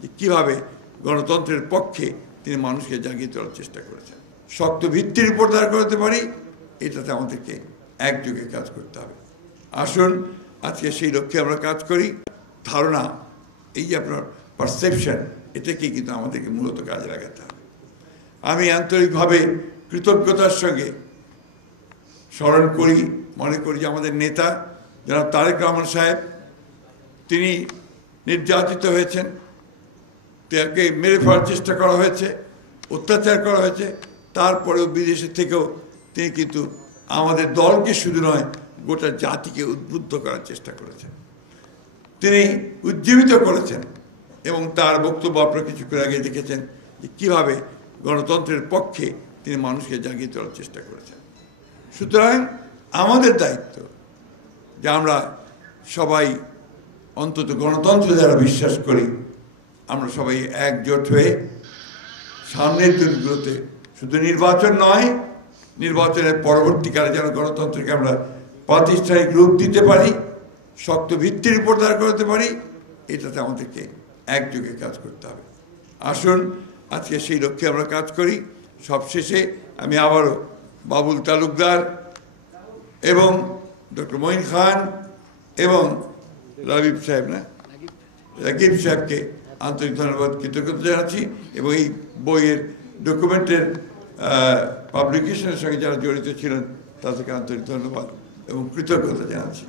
যে কীভাবে গণতন্ত্রের পক্ষে তিনি মানুষকে জাগিয়ে তোলার চেষ্টা করেছেন। শক্ত ভিত্তির উপর দাঁড় করাতে পারি, এটাতে আমাদেরকে একযোগে কাজ করতে হবে। আসুন আজকে সেই লক্ষ্যে আমরা কাজ করি। ধারণা, এই যে আপনার পারসেপশন, এটাকে কিন্তু আমাদেরকে মূলত কাজে লাগাতে হবে। আমি আন্তরিকভাবে কৃতজ্ঞতার সঙ্গে স্মরণ করি, মনে করি যে আমাদের নেতা জনাব তারেক রহমান সাহেব, তিনি নির্যাতিত হয়েছেন, তাকে মেরে ফেলার চেষ্টা করা হয়েছে, অত্যাচার করা হয়েছে, তারপরেও বিদেশের থেকেও তিনি কিন্তু আমাদের দলকে শুধু নয় গোটা জাতিকে উদ্বুদ্ধ করার চেষ্টা করেছেন, তিনি উজ্জীবিত করেছেন। এবং তার বক্তব্য আপনারা কিছুক্ষণ আগে দেখেছেন যে কীভাবে গণতন্ত্রের পক্ষে তিনি মানুষকে জাগিয়ে তোলার চেষ্টা করেছেন। সুতরাং আমাদের দায়িত্ব যে আমরা সবাই অন্তত গণতন্ত্রে যারা বিশ্বাস করি, আমরা সবাই একজোট হয়ে সামনের দিনগুলোতে শুধু নির্বাচন নয়, নির্বাচনের পরবর্তীকালে যেন গণতন্ত্রকে আমরা প্রাতিষ্ঠানিক রূপ দিতে পারি, শক্ত ভিত্তির উপর দাঁড় করাতে পারি, এটাতে আমাদেরকে একযোগে কাজ করতে হবে। আসুন আজকে সেই লক্ষ্যে আমরা কাজ করি। সবশেষে আমি আবারও বাবুল তালুকদার এবং ডক্টর মঈন খান এবং রাগিব সাহেবকে আন্তরিক ধন্যবাদ, কৃতজ্ঞতা জানাচ্ছি। এবং এই বইয়ের ডকুমেন্টের পাবলিকেশনের সঙ্গে যারা জড়িত ছিলেন তাদেরকে আন্তরিক ধন্যবাদ এবং কৃতজ্ঞতা জানাচ্ছি।